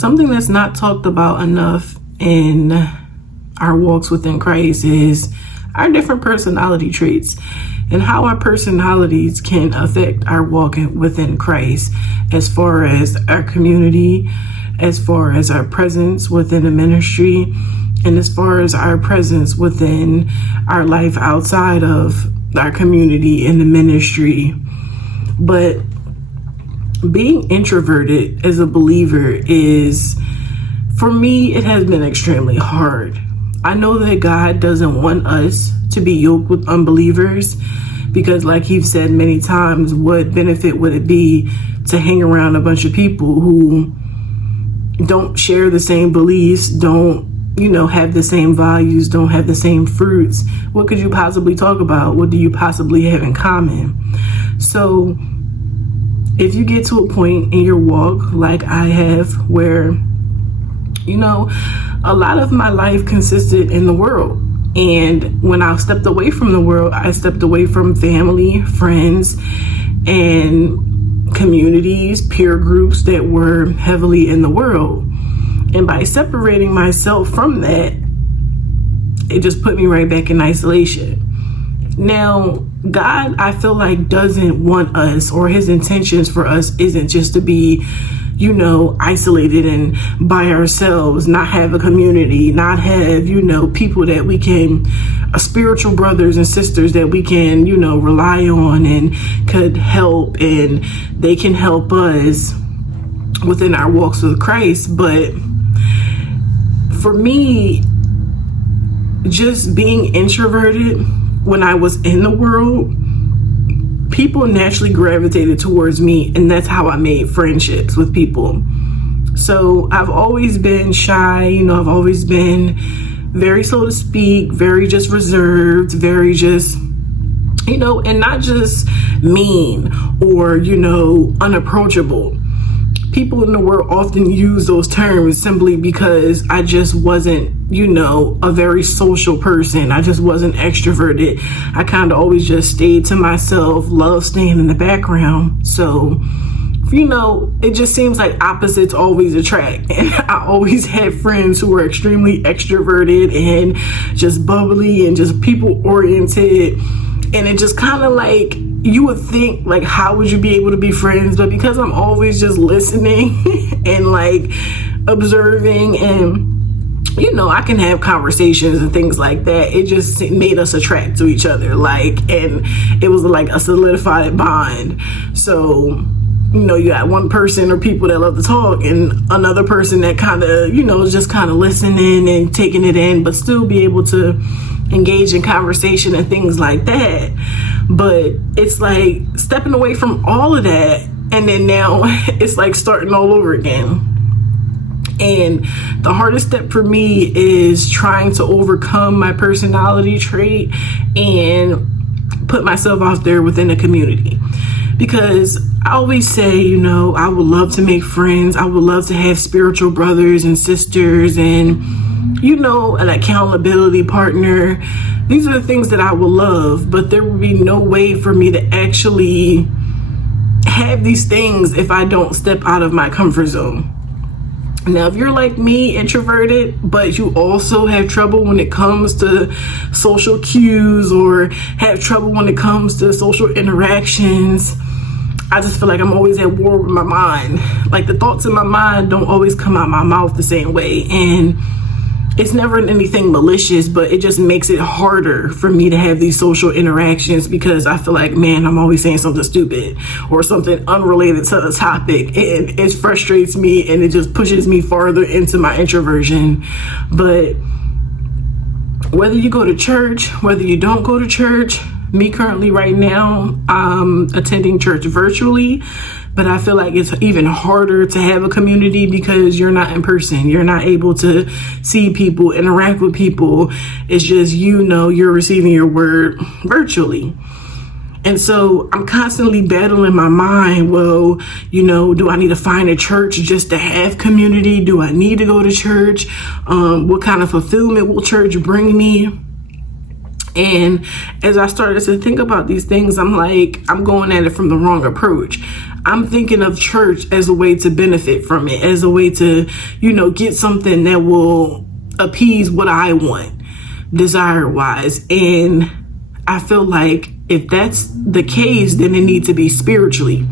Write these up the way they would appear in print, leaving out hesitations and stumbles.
Something that's not talked about enough in our walks within Christ is our different personality traits and how our personalities can affect our walk within Christ, as far as our community, as far as our presence within the ministry, and as far as our presence within our life outside of our community and the ministry. But being introverted as a believer is, for me, it has been extremely hard. I know that God doesn't want us to be yoked with unbelievers, because like he's said many times, what benefit would it be to hang around a bunch of people who don't share the same beliefs, don't, have the same values, don't have the same fruits? What could you possibly talk about? What do you possibly have in common? So if you get to a point in your walk like I have, where, a lot of my life consisted in the world. And when I stepped away from the world, I stepped away from family, friends, and communities, peer groups that were heavily in the world. And by separating myself from that, it just put me right back in isolation. Now, God, I feel like, doesn't want us, or his intentions for us isn't just to be, isolated and by ourselves, not have a community, not have, people that we can, spiritual brothers and sisters that we can, rely on and could help, and they can help us within our walks with Christ. But for me, just being introverted, when I was in the world, people naturally gravitated towards me, and that's how I made friendships with people. So I've always been shy, I've always been very slow to speak, very just reserved, very just, and not just mean or, unapproachable. People in the world often use those terms simply because I just wasn't, a very social person. I just wasn't extroverted. I kind of always just stayed to myself, loved staying in the background. So, it just seems like opposites always attract. And I always had friends who were extremely extroverted and just bubbly and just people oriented. And it just kind of like, you would think, like, how would you be able to be friends? But because I'm always just listening and like observing, and I can have conversations and things like that, it just made us attract to each other, and it was like a solidified bond. So you got one person or people that love to talk, and another person that kind of is just kind of listening and taking it in, but still be able to engage in conversation and things like that. But it's like stepping away from all of that, and then now it's like starting all over again. And the hardest step for me is trying to overcome my personality trait and put myself out there within a community. Because I always say, I would love to make friends. I would love to have spiritual brothers and sisters and, an accountability partner. These are the things that I would love, but there would be no way for me to actually have these things if I don't step out of my comfort zone. Now, if you're like me, introverted, but you also have trouble when it comes to social cues, or have trouble when it comes to social interactions, I just feel like I'm always at war with my mind. Like, the thoughts in my mind don't always come out my mouth the same way. And it's never anything malicious, but it just makes it harder for me to have these social interactions, because I feel like, man, I'm always saying something stupid or something unrelated to the topic, and it frustrates me, and it just pushes me farther into my introversion. But whether you go to church, whether you don't go to church, me currently right now, I'm attending church virtually, but I feel like it's even harder to have a community because you're not in person. You're not able to see people, interact with people. It's just, you're receiving your word virtually. And so I'm constantly battling my mind. Well, do I need to find a church just to have community? Do I need to go to church? What kind of fulfillment will church bring me? And as I started to think about these things, I'm like, I'm going at it from the wrong approach. I'm thinking of church as a way to benefit from it, as a way to, get something that will appease what I want, desire wise. And I feel like if that's the case, then it needs to be spiritually.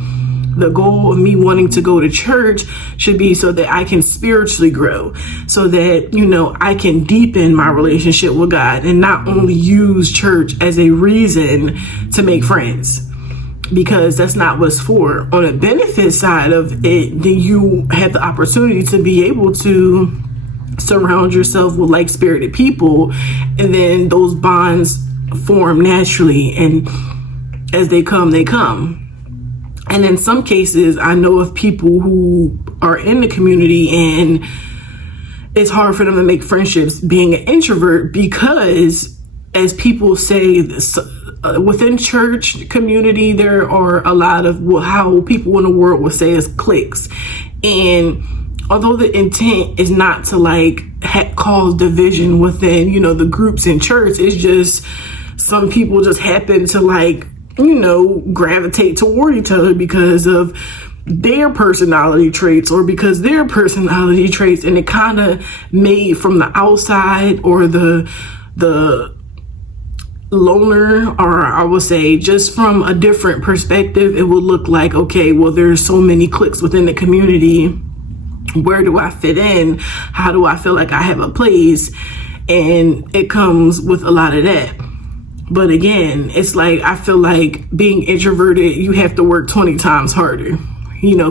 The goal of me wanting to go to church should be so that I can spiritually grow, so that, I can deepen my relationship with God and not only use church as a reason to make friends, because that's not what it's for. On the benefit side of it, then you have the opportunity to be able to surround yourself with like-spirited people, and then those bonds form naturally, and as they come, they come. And in some cases, I know of people who are in the community and it's hard for them to make friendships being an introvert because, as people say, within church community, there are a lot of how people in the world would say is cliques. And although the intent is not to cause division within, the groups in church, it's just some people just happen to gravitate toward each other because of their personality traits and it kind of made from the outside, or the loner, or I would say just from a different perspective, it would look like, okay, well, there's so many cliques within the community. Where do I fit in? How do I feel like I have a place? And it comes with a lot of that. But again, it's like, I feel like being introverted, you have to work 20 times harder.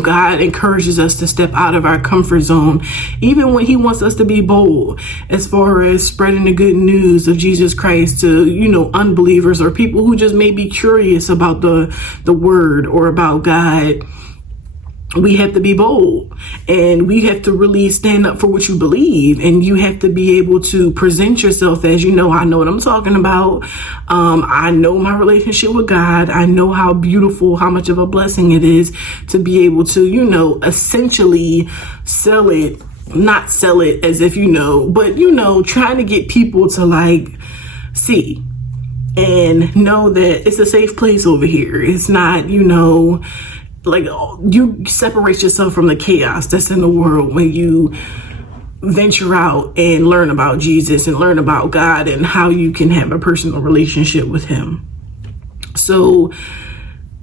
God encourages us to step out of our comfort zone, even when he wants us to be bold, as far as spreading the good news of Jesus Christ to, unbelievers or people who just may be curious about the word or about God. We have to be bold, and we have to really stand up for what you believe, and you have to be able to present yourself as, I know what I'm talking about. I know my relationship with God. I know how beautiful, how much of a blessing it is to be able to, essentially not sell it as if, but, trying to get people to see and know that it's a safe place over here. It's not, you separate yourself from the chaos that's in the world when you venture out and learn about Jesus and learn about God and how you can have a personal relationship with him. So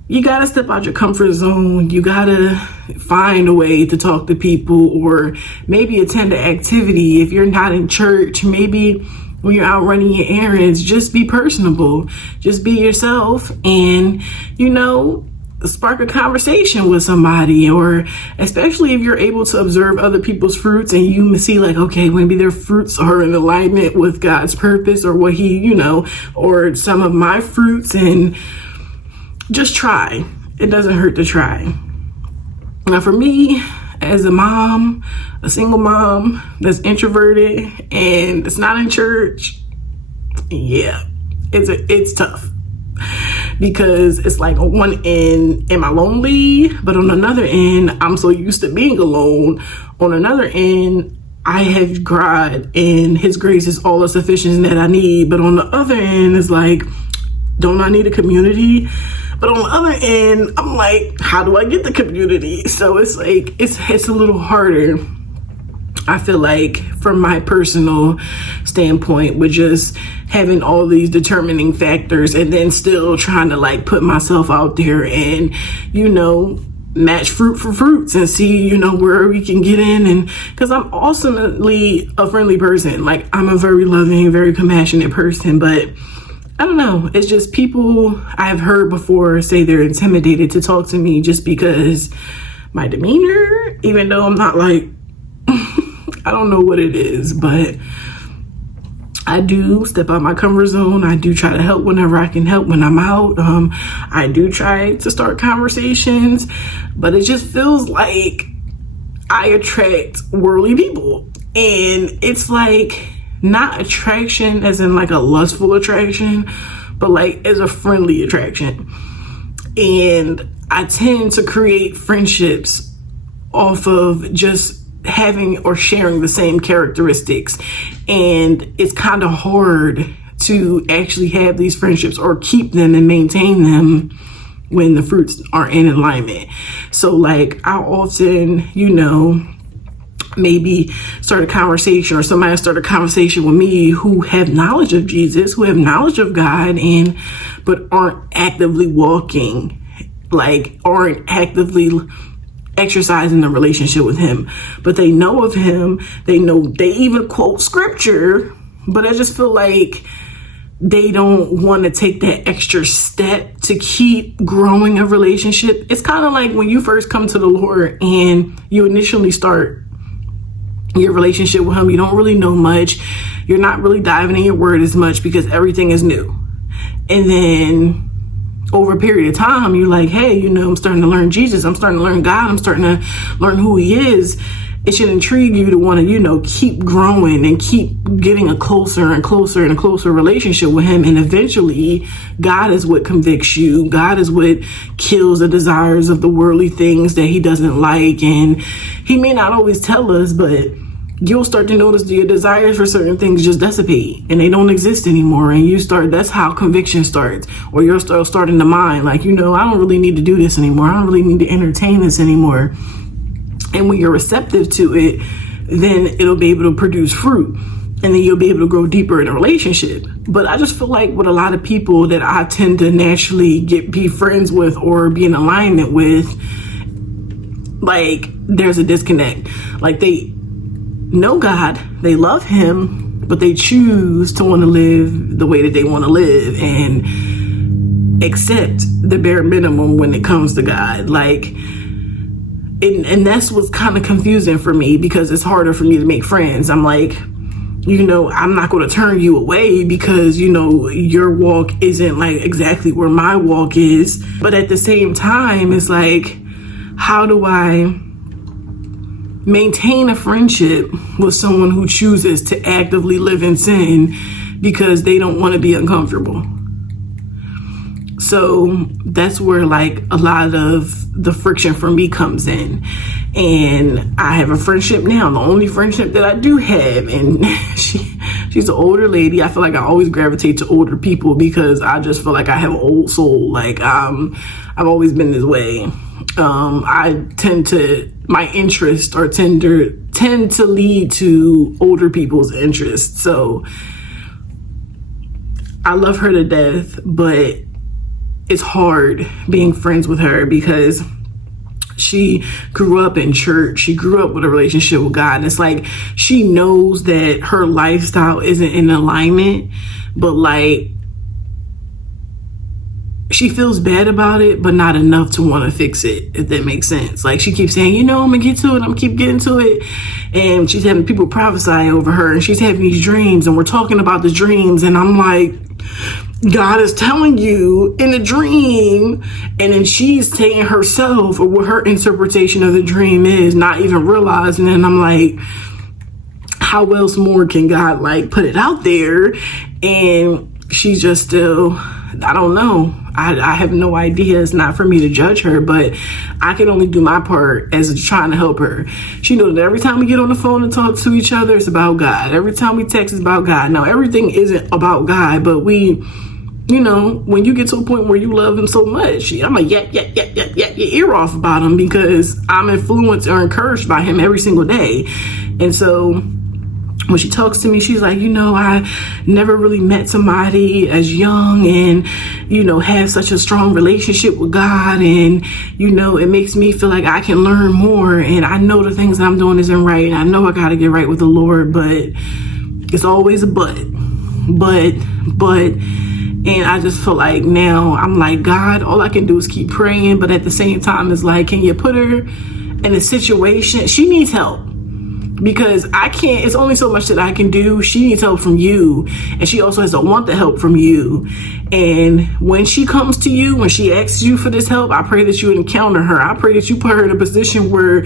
you got to step out your comfort zone. You got to find a way to talk to people, or maybe attend an activity. If you're not in church, maybe when you're out running your errands, just be personable, just be yourself, and, spark a conversation with somebody. Or especially if you're able to observe other people's fruits and you see okay, maybe their fruits are in alignment with God's purpose, or what he, or some of my fruits, and just try. It doesn't hurt to try. Now for me, as a single mom that's introverted and it's not in church, yeah, it's tough. Because it's on one end, am I lonely? But on another end, I'm so used to being alone. On another end, I have God and his grace is all the sufficient that I need. But on the other end, it's don't I need a community? But on the other end, I'm how do I get the community? So it's it's a little harder, I feel like, from my personal standpoint, with just having all these determining factors and then still trying to put myself out there and, match fruit for fruits and see, where we can get in. And because I'm ultimately a friendly person, I'm a very loving, very compassionate person, but I don't know. It's just people I've heard before say they're intimidated to talk to me just because my demeanor, even though I'm not I don't know what it is, but I do step out my comfort zone. I do try to help whenever I can help when I'm out. I do try to start conversations, but it just feels like I attract worldly people. And it's not attraction as in a lustful attraction, but as a friendly attraction. And I tend to create friendships off of just having or sharing the same characteristics, and it's kind of hard to actually have these friendships or keep them and maintain them when the fruits are in alignment. So like I often, maybe start a conversation, or somebody start a conversation with me who have knowledge of Jesus, who have knowledge of God, but aren't actively walking, like aren't actively exercising the relationship with him, but they know of him. They even quote scripture, but I just feel like they don't want to take that extra step to keep growing a relationship. It's kind of like when you first come to the Lord and you initially start your relationship with him, you don't really know much. You're not really diving in your word as much because everything is new. And then over a period of time, you're like, hey, I'm starting to learn Jesus. I'm starting to learn God. I'm starting to learn who he is. It should intrigue you to want to, keep growing and keep getting a closer and closer and closer relationship with him. And eventually, God is what convicts you. God is what kills the desires of the worldly things that he doesn't like. And he may not always tell us, but you'll start to notice that your desires for certain things just dissipate and they don't exist anymore. And that's how conviction starts. Or you'll start starting to mind like, I don't really need to do this anymore. I don't really need to entertain this anymore. And when you're receptive to it, then it'll be able to produce fruit, and then you'll be able to grow deeper in a relationship. But I just feel like with a lot of people that I tend to naturally be friends with or be in alignment with, like there's a disconnect. Like they know God, they love him, but they choose to want to live the way that they want to live and accept the bare minimum when it comes to God. And that's what's kind of confusing for me, because it's harder for me to make friends. I'm like, I'm not going to turn you away because, your walk isn't like exactly where my walk is. But at the same time, it's like, how do I maintain a friendship with someone who chooses to actively live in sin because they don't want to be uncomfortable? So that's where like a lot of the friction for me comes in. And I have a friendship now, the only friendship that I do have, and she's an older lady. I feel like I always gravitate to older people because I just feel like I have an old soul. Like I've always been this way. My interests or tend to lead to older people's interests. So I love her to death, but it's hard being friends with her because she grew up in church. She grew up with a relationship with God. And it's like she knows that her lifestyle isn't in alignment, but like she feels bad about it, but not enough to want to fix it, if that makes sense. Like she keeps saying, I'm gonna get to it. I'm gonna keep getting to it. And she's having people prophesy over her, and she's having these dreams, and we're talking about the dreams. And I'm like, God is telling you in a dream, and then she's saying herself or what her interpretation of the dream is, not even realizing. And I'm like, how else more can God like put it out there? And she's just still, I don't know. I have no idea. It's not for me to judge her, but I can only do my part as trying to help her. She knows that every time we get on the phone and talk to each other, it's about God. Every time we text, it's about God. Now, everything isn't about God, but we, when you get to a point where you love him so much, I'm like, yap your ear off about him because I'm influenced or encouraged by him every single day. And so when she talks to me, she's like, I never really met somebody as young and, have such a strong relationship with God. And, it makes me feel like I can learn more. And I know the things that I'm doing isn't right. And I know I got to get right with the Lord, but it's always a but. And I just feel like now I'm like, God, all I can do is keep praying. But at the same time, it's like, can you put her in a situation? She needs help. Because I can't, it's only so much that I can do. She needs help from you. And she also has to want the help from you. And when she comes to you, when she asks you for this help, I pray that you encounter her. I pray that you put her in a position where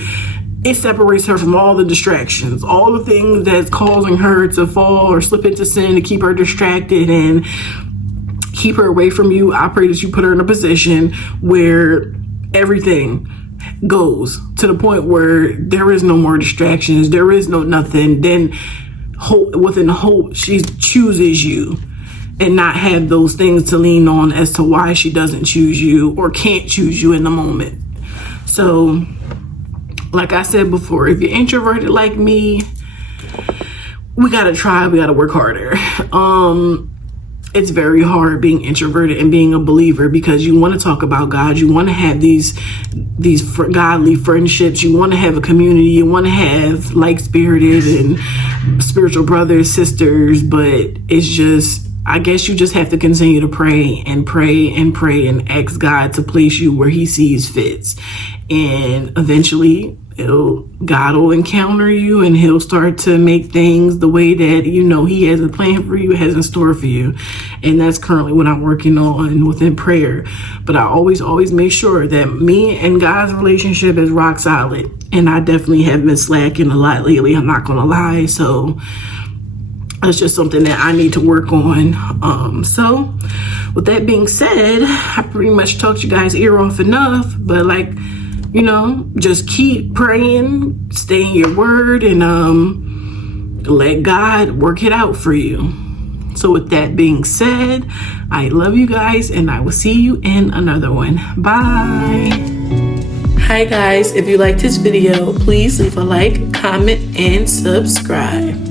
it separates her from all the distractions, all the things that's causing her to fall or slip into sin, to keep her distracted and keep her away from you. I pray that you put her in a position where everything goes to the point where there is no more distractions, there is no nothing. Then within hope, she chooses you. and not have those things to lean on as to why she doesn't choose you or can't choose you in the moment. So, like I said before, if you're introverted like me, we gotta try, we gotta work harder. It's very hard being introverted and being a believer, because you want to talk about God, you want to have these godly friendships, you want to have a community, you want to have like-spirited and spiritual brothers, sisters, but it's just, I guess you just have to continue to pray and pray and pray and ask God to place you where he sees fits. And eventually God will encounter you, and he'll start to make things the way that, you know, he has a plan for you, has in store for you. And that's currently what I'm working on within prayer. But I always make sure that me and God's relationship is rock solid. And I definitely have been slacking a lot lately, I'm not gonna lie. So that's just something that I need to work on. So with that being said, I pretty much talked you guys' ear off enough, but like, you know, just keep praying, stay in your word, and let God work it out for you. So with that being said, I love you guys, and I will see you in another one. Bye. Hi guys, if you liked this video, please leave a like, comment, and subscribe.